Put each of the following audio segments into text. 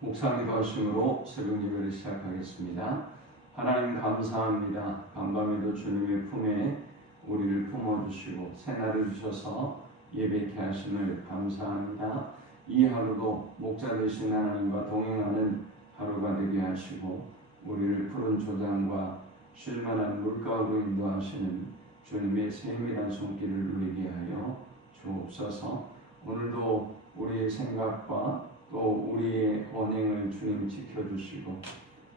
묵상기도 하심으로 새벽 예배를 시작하겠습니다. 하나님 감사합니다. 간밤에도 주님의 품에 우리를 품어주시고 새날을 주셔서 예배케 하심을 감사합니다. 이 하루도 목자 되신 하나님과 동행하는 하루가 되게 하시고 우리를 푸른 조장과 쉴만한 물가로 인도하시는 주님의 세밀한 손길을 누리게 하여 주옵소서. 오늘도 우리의 생각과 또 우리의 언행을 주님 지켜주시고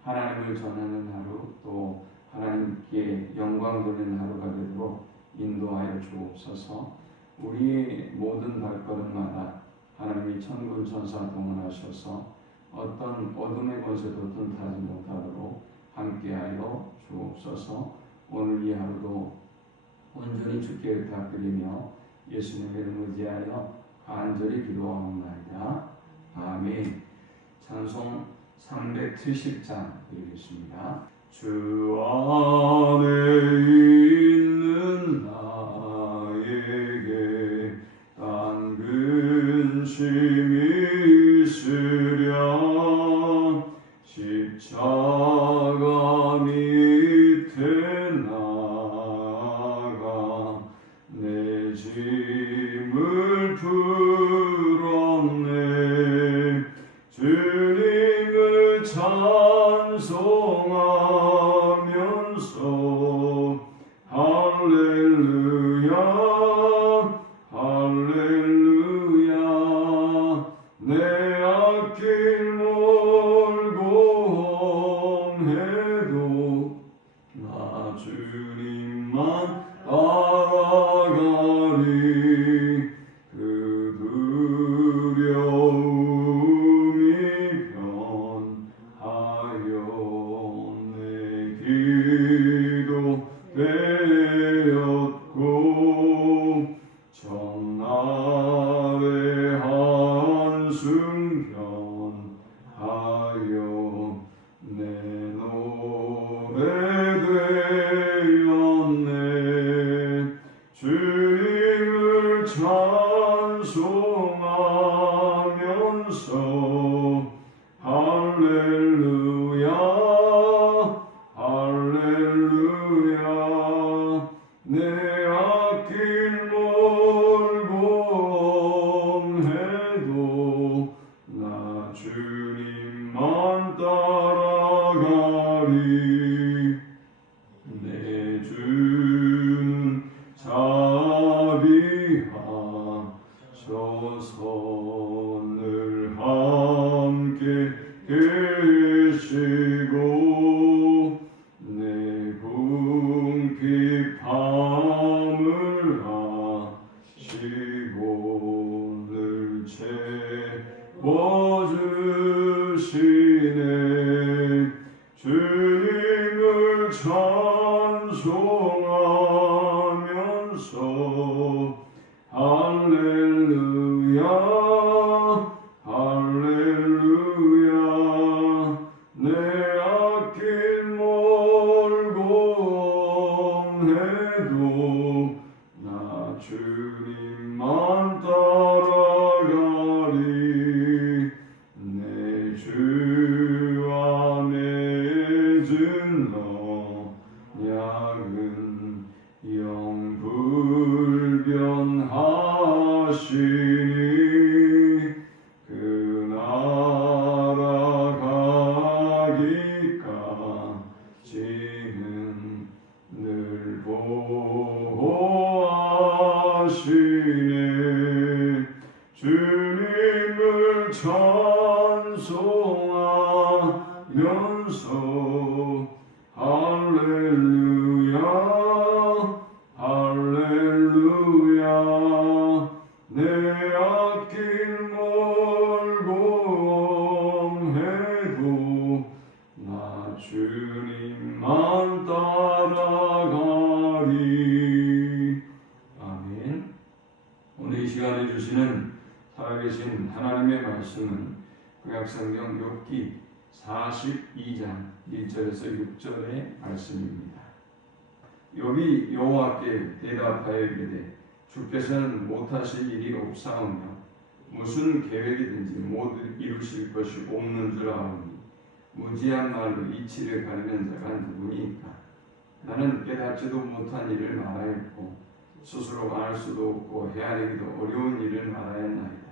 하나님을 전하는 하루, 또 하나님께 영광 돌리는 하루가 되도록 인도하여 주옵소서. 우리의 모든 발걸음마다 하나님이 천군 천사 동원하셔서 어떤 어둠의 권세도 틈타지 못하도록 함께하여 주옵소서. 오늘 이 하루도 온전히 주께 의탁드리며 예수님의 이름 의지하여 간절히 기도하옵나이다. 아멘. 찬송 370장 드리겠습니다. 주 안에 있는 나에게 단 근심이 있으랴 십자가 밑에 나가 내 짐을 풀었네. 주님을 찬송하면서 할렐루야 할렐루야 내 앞길 멀고 험해도 나 주님만 따라가리. 그 두려움이 변하여 내 기도 되었고 전날의 한숨 변하여 내 노래 되었네. 주님을 찬송하면서 할렐루야 할렐루야 내 앞길 멀고 험해도 나 주님만 따라가리. 내 주는 자비하셔서 늘 함께 계시고 내 궁핍함을 아시고 늘 채워주시네. 주님을 찬송하면서 할렐루야 할렐루야 내 앞길 멀고 험해도 나 주님만 따라가리. 내 주 안에 든 언약은 영불변하시니 그 나라 가기까지는 늘 보호하시네. 주님을 찬송하면서 할렐루야 할렐루야 내 앞길 멀고 험해도 나 주님만 따라가리. 아멘. 오늘 이 시간에 주시는 살아계신 하나님의 말씀은 구약성경 욥기 42장 1절에서 6절의 말씀입니다. 욥이 여호와께 대답하여 이르되 주께서는 못하실 일이 없사오며 무슨 계획이든지 모두 이루실 것이 없는 줄 아오니 무지한 말로 이치를 가리는 자가 누구니까. 나는 깨닫지도 못한 일을 말하였고 스스로 말할 수도 없고 헤아리기도 어려운 일을 말하였나이다.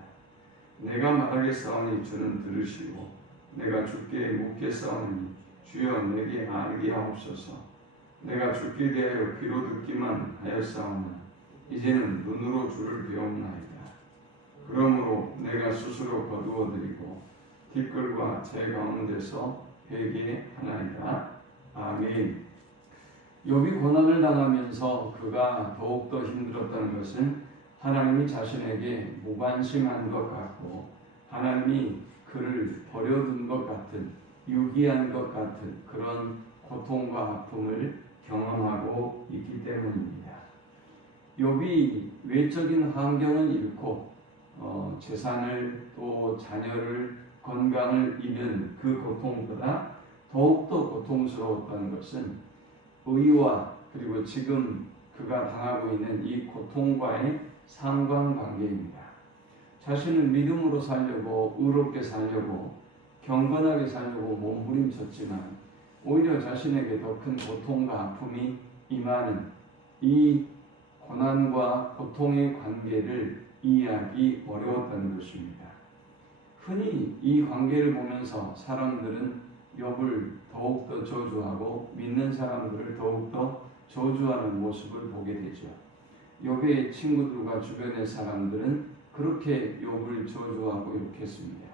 내가 말하겠사오니 주는 들으시고 내가 주께 묻겠사오니 주여 내게 알게 하옵소서. 내가 주께 대하여 귀로 듣기만 하였사오나 이제는 눈으로 주를 배움나이다. 그러므로 내가 스스로 거두어드리고 티끌과 제 가운데서 회개하나이다. 아멘. 욥이 고난을 당하면서 그가 더욱더 힘들었다는 것은 하나님이 자신에게 무관심한 것 같고 하나님이 그를 버려둔 것 같은 유기한 것 같은 그런 고통과 아픔을 경험하고 있기 때문입니다. 욥이 외적인 환경을 잃고 재산을 또 자녀를 건강을 잃은 그 고통보다 더욱더 고통스러웠다는 것은 의와 그리고 지금 그가 당하고 있는 이 고통과의 상관관계입니다. 자신은 믿음으로 살려고 의롭게 살려고 경건하게 살려고 몸부림쳤지만 오히려 자신에게 더 큰 고통과 아픔이 임하는 이 고난과 고통의 관계를 이해하기 어려웠다는 것입니다. 흔히 이 관계를 보면서 사람들은 욥을 더욱더 저주하고 믿는 사람들을 더욱더 저주하는 모습을 보게 되죠. 욥의 친구들과 주변의 사람들은 그렇게 욥을 저주하고 욕했습니다.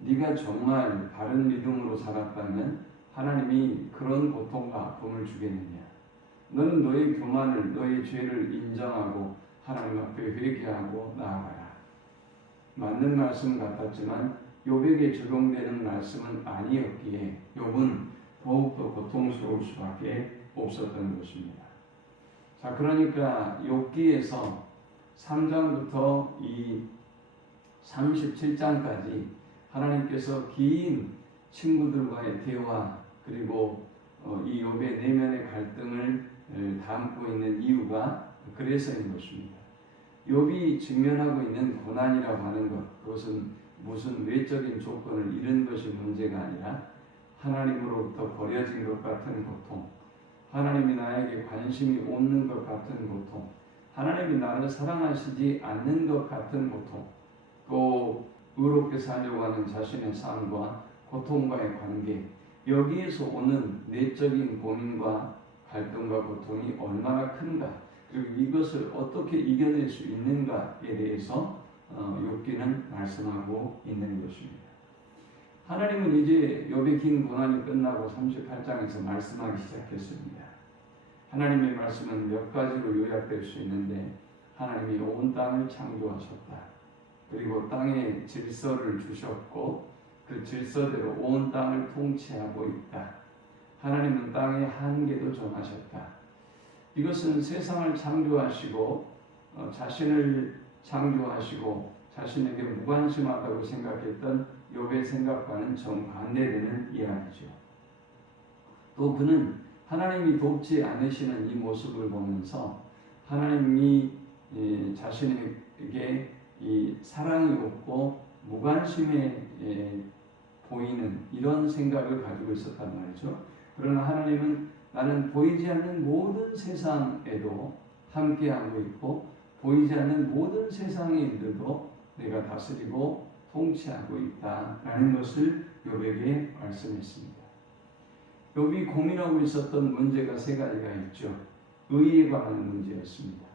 네가 정말 바른 믿음으로 살았다면 하나님이 그런 고통과 아픔을 주겠느냐? 너는 너의 교만을, 너의 죄를 인정하고 하나님 앞에 회개하고 나아가라. 맞는 말씀 같았지만 욥에게 적용되는 말씀은 아니었기에 욥은 더욱더 고통스러울 수밖에 없었던 것입니다. 자, 그러니까 욥기에서 3장부터 이 37장까지 하나님께서 긴 친구들과의 대화 그리고 이 욥의 내면의 갈등을 담고 있는 이유가 그래서인 것입니다. 욥이 직면하고 있는 고난이라고 하는 것, 그것은 무슨 외적인 조건을 잃은 것이 문제가 아니라 하나님으로부터 버려진 것 같은 고통, 하나님이 나에게 관심이 없는 것 같은 고통, 하나님이 나를 사랑하시지 않는 것 같은 고통, 또 의롭게 살려고 하는 자신의 삶과 고통과의 관계, 여기에서 오는 내적인 고민과 갈등과 고통이 얼마나 큰가, 그리고 이것을 어떻게 이겨낼 수 있는가에 대해서 욥기는 말씀하고 있는 것입니다. 하나님은 이제 욥의 긴 고난이 끝나고 38장에서 말씀하기 시작했습니다. 하나님의 말씀은 몇 가지로 요약될 수 있는데 하나님이 온 땅을 창조하셨다. 그리고 땅에 질서를 주셨고 그 질서대로 온 땅을 통치하고 있다. 하나님은 땅의 한계도 정하셨다. 이것은 세상을 창조하시고 자신을 창조하시고 자신에게 무관심하다고 생각했던 욥의 생각과는 정반대되는 이야기죠. 또 그는 하나님이 돕지 않으시는 이 모습을 보면서 하나님이 자신에게 이 사랑이 없고 무관심해 보이는 이런 생각을 가지고 있었단 말이죠. 그러나 하나님은 나는 보이지 않는 모든 세상에도 함께하고 있고 보이지 않는 모든 세상의 일들도 내가 다스리고 통치하고 있다라는 것을 욥에게 말씀했습니다. 욥이 고민하고 있었던 문제가 세 가지가 있죠. 의에 관한 문제였습니다.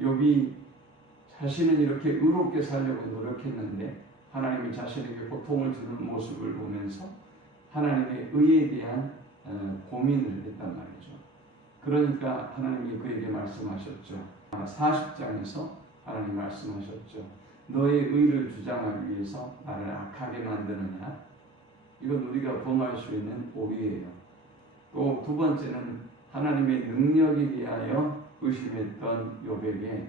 욥이 자신은 이렇게 의롭게 살려고 노력했는데 하나님이 자신에게 고통을 주는 모습을 보면서 하나님의 의에 대한 고민을 했단 말이죠. 그러니까 하나님이 그에게 말씀하셨죠. 40장에서 하나님 말씀하셨죠. 너의 의를 주장하기 위해서 나를 악하게 만드느냐? 이건 우리가 범할 수 있는 오해예요. 또 두 번째는 하나님의 능력에 대하여 의심했던 욥에게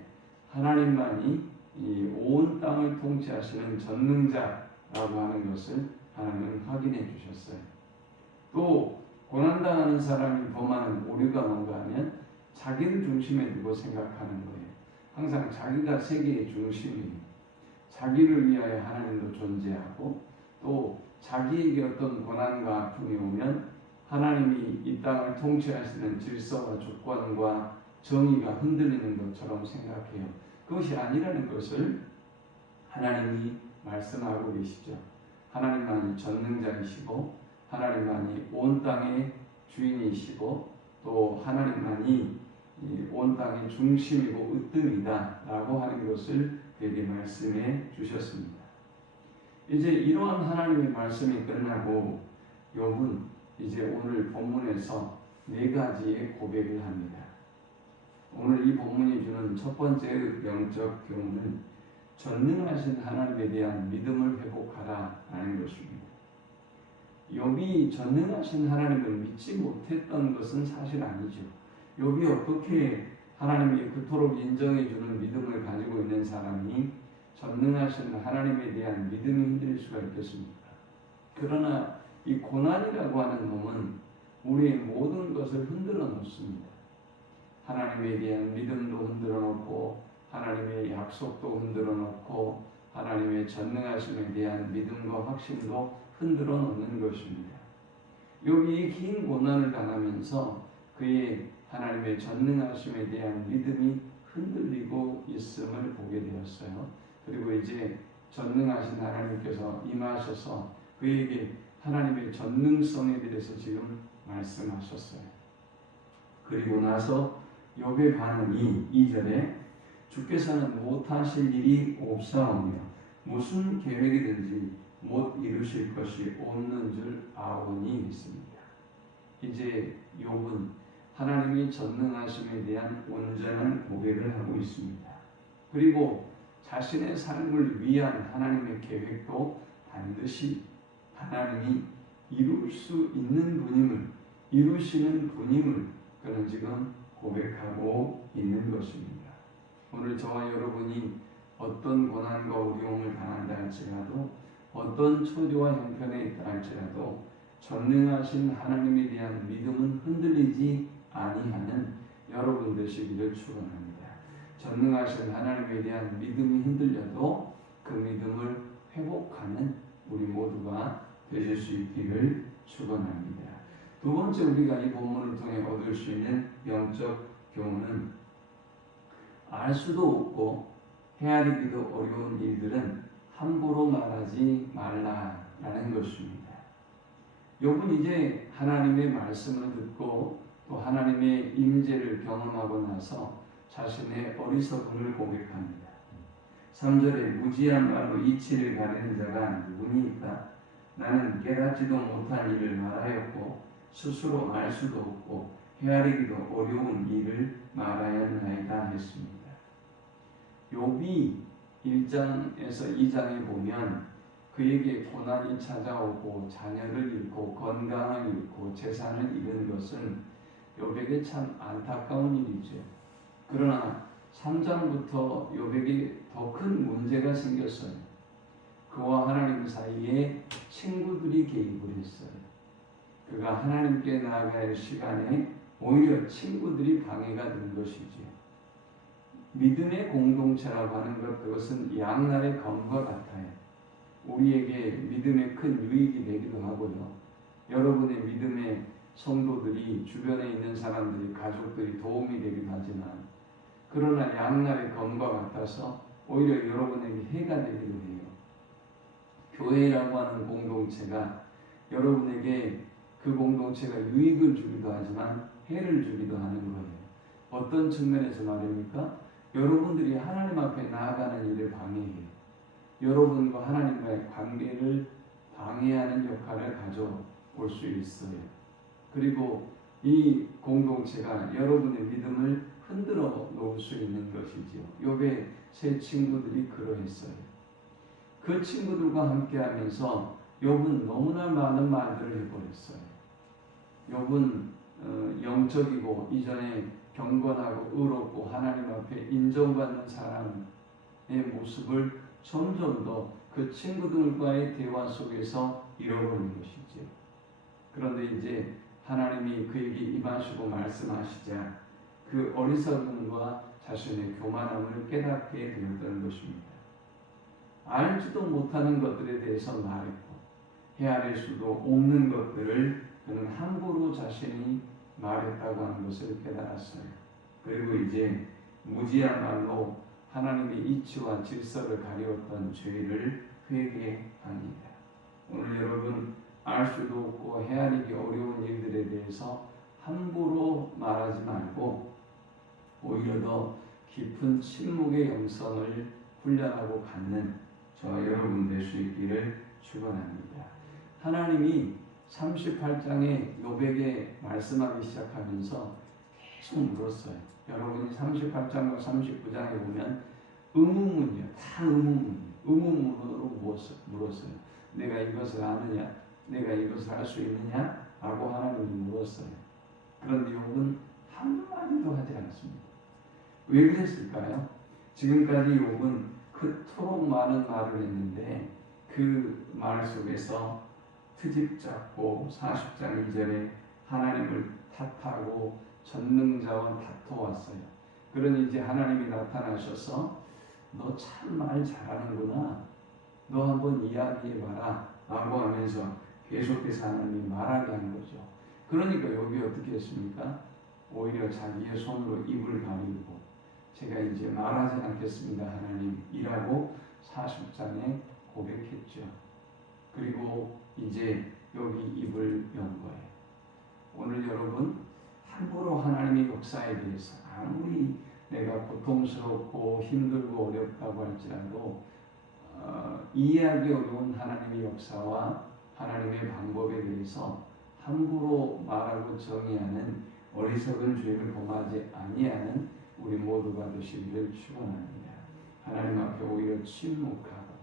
하나님만이 이 온 땅을 통치하시는 전능자라고 하는 것을 하나님은 확인해 주셨어요. 또 고난당하는 사람이 범하는 오류가 뭔가 하면 자기를 중심에 두고 생각하는 거예요. 항상 자기가 세계의 중심이에요. 자기를 위하여 하나님도 존재하고 또 자기에게 어떤 고난과 아픔이 오면 하나님이 이 땅을 통치하시는 질서와 주권과 정의가 흔들리는 것처럼 생각해요. 그것이 아니라는 것을 하나님이 말씀하고 계시죠. 하나님만이 전능자이시고 하나님만이 온 땅의 주인이시고 또 하나님만이 온 땅의 중심이고 으뜸이다 라고 하는 것을 그에게 말씀해 주셨습니다. 이제 이러한 하나님의 말씀이 끝나고 욥은 이제 오늘 본문에서 4가지의 고백을 합니다. 오늘 이 본문이 주는 첫 번째 영적 교훈은 전능하신 하나님에 대한 믿음을 회복하라 라는 것입니다. 욥이 전능하신 하나님을 믿지 못했던 것은 사실 아니죠. 욥이 어떻게 하나님이 그토록 인정해주는 믿음을 가지고 있는 사람이 전능하신 하나님에 대한 믿음이 흔들릴 수가 있겠습니까? 그러나 이 고난이라고 하는 놈은 우리의 모든 것을 흔들어 놓습니다. 하나님에 대한 믿음도 흔들어 놓고 하나님의 약속도 흔들어 놓고 하나님의 전능하심에 대한 믿음과 확신도 흔들어 놓는 것입니다. 욥이 긴 고난을 당하면서 그의 하나님의 전능하심에 대한 믿음이 흔들리고 있음을 보게 되었어요. 그리고 이제 전능하신 하나님께서 임하셔서 그에게 하나님의 전능성에 대해서 지금 말씀하셨어요. 그리고 나서 욥의 반응이 2절에 주께서는 못하실 일이 없사오며 무슨 계획이든지 못 이루실 것이 없는 줄 아오니 있습니다. 이제 욥은 하나님의 전능하심에 대한 온전한 고백을 하고 있습니다. 그리고 자신의 삶을 위한 하나님의 계획도 반드시 하나님이 이룰 수 있는 분임을, 이루시는 분임을 그는 지금 고백하고 있는 것입니다. 오늘 저와 여러분이 어떤 고난과 어려움을 당한다 할지라도 어떤 초조와 형편에 있다 할지라도 전능하신 하나님에 대한 믿음은 흔들리지 아니하는 여러분 되시기를 축원합니다. 전능하신 하나님에 대한 믿음이 흔들려도 그 믿음을 회복하는 우리 모두가 되실 수 있기를 축원합니다. 두 번째 우리가 이 본문을 통해 얻을 수 있는 영적 교훈은 알 수도 없고 헤아리기도 어려운 일들은 함부로 말하지 말라라는 것입니다. 욥은 이제 하나님의 말씀을 듣고 또 하나님의 임재를 경험하고 나서 자신의 어리석음을 고백합니다. 3절에 무지한 말로 이치를 가리는 자가 누구니까? 나는 깨닫지도 못한 일을 말하였고 스스로 알 수도 없고 헤아리기도 어려운 일을 말하였나이다 했습니다. 욥이 1장에서 2장에 보면 그에게 고난이 찾아오고 자녀를 잃고 건강을 잃고 재산을 잃은 것은 욥에게 참 안타까운 일이죠. 그러나 3장부터 욥에게 더 큰 문제가 생겼어요. 그와 하나님 사이에 친구들이 개입을 했어요. 그가 하나님께 나아갈 시간에 오히려 친구들이 방해가 된 것이죠. 믿음의 공동체라고 하는 것, 그것은 양날의 검과 같아요. 우리에게 믿음의 큰 유익이 되기도 하고요. 여러분의 믿음의 성도들이 주변에 있는 사람들이 가족들이 도움이 되기도 하지만 그러나 양날의 검과 같아서 오히려 여러분에게 해가 되기도 해요. 교회라고 하는 공동체가 여러분에게 그 공동체가 유익을 주기도 하지만 해를 주기도 하는 거예요. 어떤 측면에서 말입니까? 여러분들이 하나님 앞에 나아가는 일을 방해해요. 여러분과 하나님과의 관계를 방해하는 역할을 가져올 수 있어요. 그리고 이 공동체가 여러분의 믿음을 흔들어 놓을 수 있는 것이지요. 욥의 세 친구들이 그러했어요. 그 친구들과 함께하면서 욥은 너무나 많은 말들을 해버렸어요. 욥은 영적이고 이전에 경건하고 의롭고 하나님 앞에 인정받는 사람의 모습을 점점 더 그 친구들과의 대화 속에서 잃어버린 것이죠. 그런데 이제 하나님이 그에게 임하시고 말씀하시자 그 어리석음과 자신의 교만함을 깨닫게 되었다는 것입니다. 알지도 못하는 것들에 대해서 말했고 헤아릴 수도 없는 것들을 그는 함부로 자신이 말했다고 하는 것을 깨달았어요. 그리고 이제 무지야말로 하나님의 이치와 질서를 가리웠던 죄를 회개합니다. 오늘 여러분 알 수도 없고 헤아리기 어려운 일들에 대해서 함부로 말하지 말고 오히려 더 깊은 침묵의 영성을 훈련하고 갖는 저와 여러분 될 수 있기를 축원합니다. 하나님이 38장에 욥에게 말씀하기 시작하면서 계속 물었어요. 여러분이 38장과 39장에 보면 의문문이요. 다 의문문으로 물었어요. 내가 이것을 아느냐? 내가 이것을 할 수 있느냐? 라고 하나님이 물었어요. 그런데 욥은 한마디도 하지 않았습니다. 왜 그랬을까요? 지금까지 욥은 그토록 많은 말을 했는데 그 말 속에서 트집 잡고 40장 2절에 하나님을 탓하고 전능자와 다퉈왔어요. 그러니 이제 하나님이 나타나셔서 너 참 말 잘하는구나. 너 한번 이야기해봐라. 라고 하면서 계속해서 하나님이 말하게 한 거죠. 그러니까 여기 어떻게 했습니까? 오히려 자기의 손으로 입을 가리고 제가 이제 말하지 않겠습니다. 하나님이라고 40장에 고백했죠. 그리고 이제 여기 입을 연 거예요. 오늘 여러분 함부로 하나님의 역사에 대해서 아무리 내가 고통스럽고 힘들고 어렵다고 할지라도 이해하기 어려운 하나님의 역사와 하나님의 방법에 대해서 함부로 말하고 정의하는 어리석은 죄를 범하지 아니하는 우리 모두가 되시기를 축원합니다. 하나님 앞에 오히려 침묵하고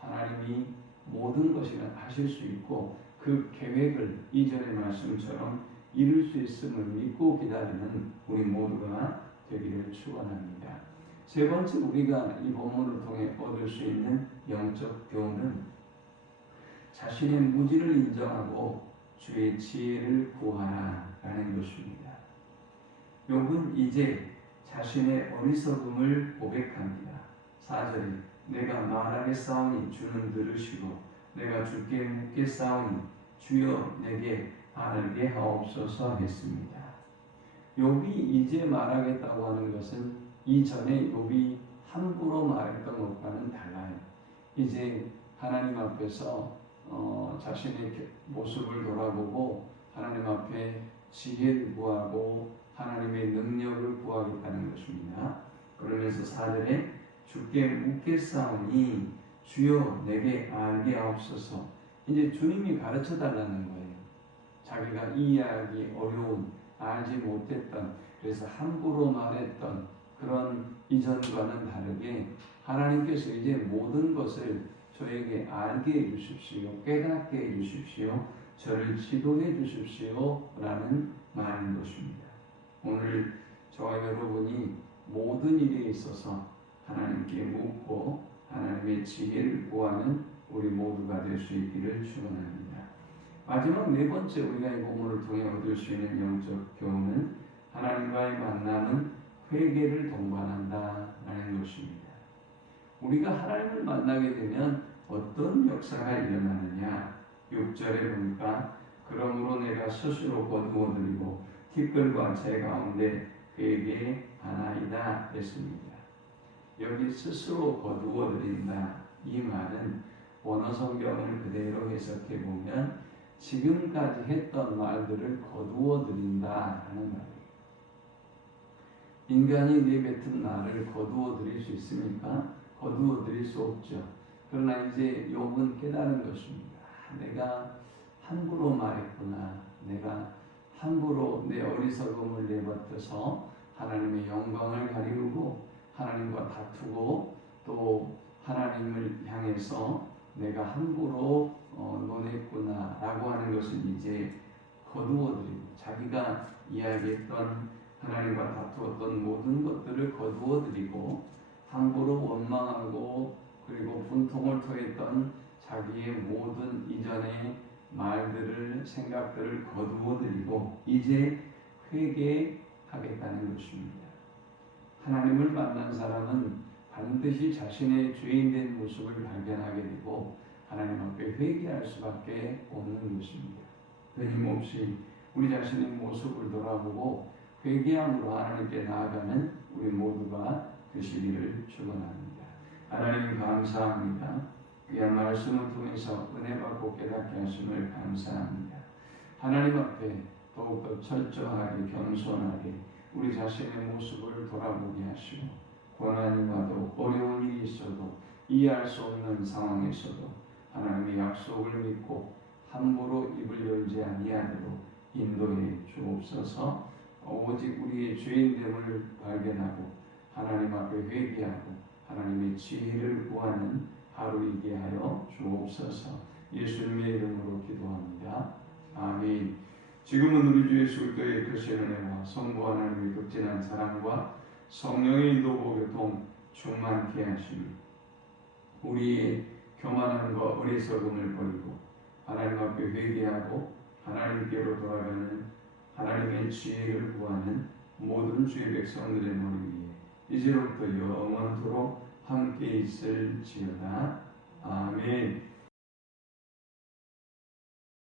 하나님이 모든 것을 하실 수 있고 그 계획을 이전의 말씀처럼 이룰 수 있음을 믿고 기다리는 우리 모두가 되기를 축원합니다. 세 번째 우리가 이 본문을 통해 얻을 수 있는 영적 교훈은 자신의 무지를 인정하고 주의 지혜를 구하라라는 것입니다. 욥은 이제 자신의 어리석음을 고백합니다. 4절에 내가 말하겠사오니 주는 들으시고 내가 주께 묻겠사오니 주여 내게 알게 하옵소서 했습니다. 욥이 이제 말하겠다고 하는 것은 이전에 욥이 함부로 말했던 것과는 달라요. 이제 하나님 앞에서 자신의 모습을 돌아보고 하나님 앞에 지혜를 구하고 하나님의 능력을 구하겠다는 것입니다. 그러면서 4절에 주께 묻겠사오니 주여 내게 알게 하옵소서. 이제 주님이 가르쳐 달라는 거예요. 자기가 이해하기 어려운 알지 못했던 그래서 함부로 말했던 그런 이전과는 다르게 하나님께서 이제 모든 것을 저에게 알게 해주십시오. 깨닫게 해주십시오. 저를 지도해 주십시오. 라는 말인 것입니다. 오늘 저와 여러분이 모든 일에 있어서 하나님께 묻고 하나님의 지혜를 구하는 우리 모두가 될 수 있기를 축원합니다. 마지막 네 번째 우리가 이 본문을 통해 얻을 수 있는 영적 교훈은 하나님과의 만남은 회개를 동반한다라는 것입니다. 우리가 하나님을 만나게 되면 어떤 역사가 일어나느냐? 6절에 보니까 그러므로 내가 스스로 거두어드리고 티끌과 재 가운데 그에게 하나이다 했습니다. 여기 스스로 거두어드린다 이 말은 원어 성경을 그대로 해석해 보면 지금까지 했던 말들을 거두어드린다라는 말이에요. 인간이 내뱉은 말을 거두어드릴 수 있습니까? 거두어드릴 수 없죠. 그러나 이제 욥은 깨달은 것입니다. 내가 함부로 말했구나. 내가 함부로 내 어리석음을 내뱉어서 하나님의 영광을 가리우고 하나님과 다투고 또 하나님을 향해서 내가 함부로 논했구나 라고 하는 것은 이제 거두어드리고 자기가 이야기했던 하나님과 다투었던 모든 것들을 거두어드리고 함부로 원망하고 그리고 분통을 토했던 자기의 모든 이전의 말들을 생각들을 거두어드리고 이제 회개하겠다는 것입니다. 하나님을 만난 사람은 반드시 자신의 죄인된 모습을 발견하게 되고 하나님 앞에 회개할 수밖에 없는 것입니다. 끊임없이 우리 자신의 모습을 돌아보고 회개함으로 하나님께 나아가는 우리 모두가 되시기를 축원합니다. 하나님 감사합니다. 귀한 말씀을 통해서 은혜 받고 깨닫게 하심을 감사합니다. 하나님 앞에 더욱더 철저하게 겸손하게 우리 자신의 모습을 돌아보게 하시고 고난이 와도 어려운 일이 있어도 이해할 수 없는 상황에서도 하나님의 약속을 믿고 함부로 입을 열지 아니하도록 인도해 주옵소서. 오직 우리의 죄인됨을 발견하고 하나님 앞에 회개하고 하나님의 지혜를 구하는 하루이게 하여 주옵소서. 예수님의 이름으로 기도합니다. 아멘. 지금은 우리 주 예수 그리스도의 크신 은혜와 성부 하나님의 극진한 사랑과 성령의 인도고 교통 충만케 하시니 우리의 교만함과 어리석음을 버리고 하나님 앞에 회개하고 하나님께로 돌아가는 하나님의 지혜를 구하는 모든 주의 백성들의 머리 위에 이제로부터 영원토록 함께 있을지어다. 아멘.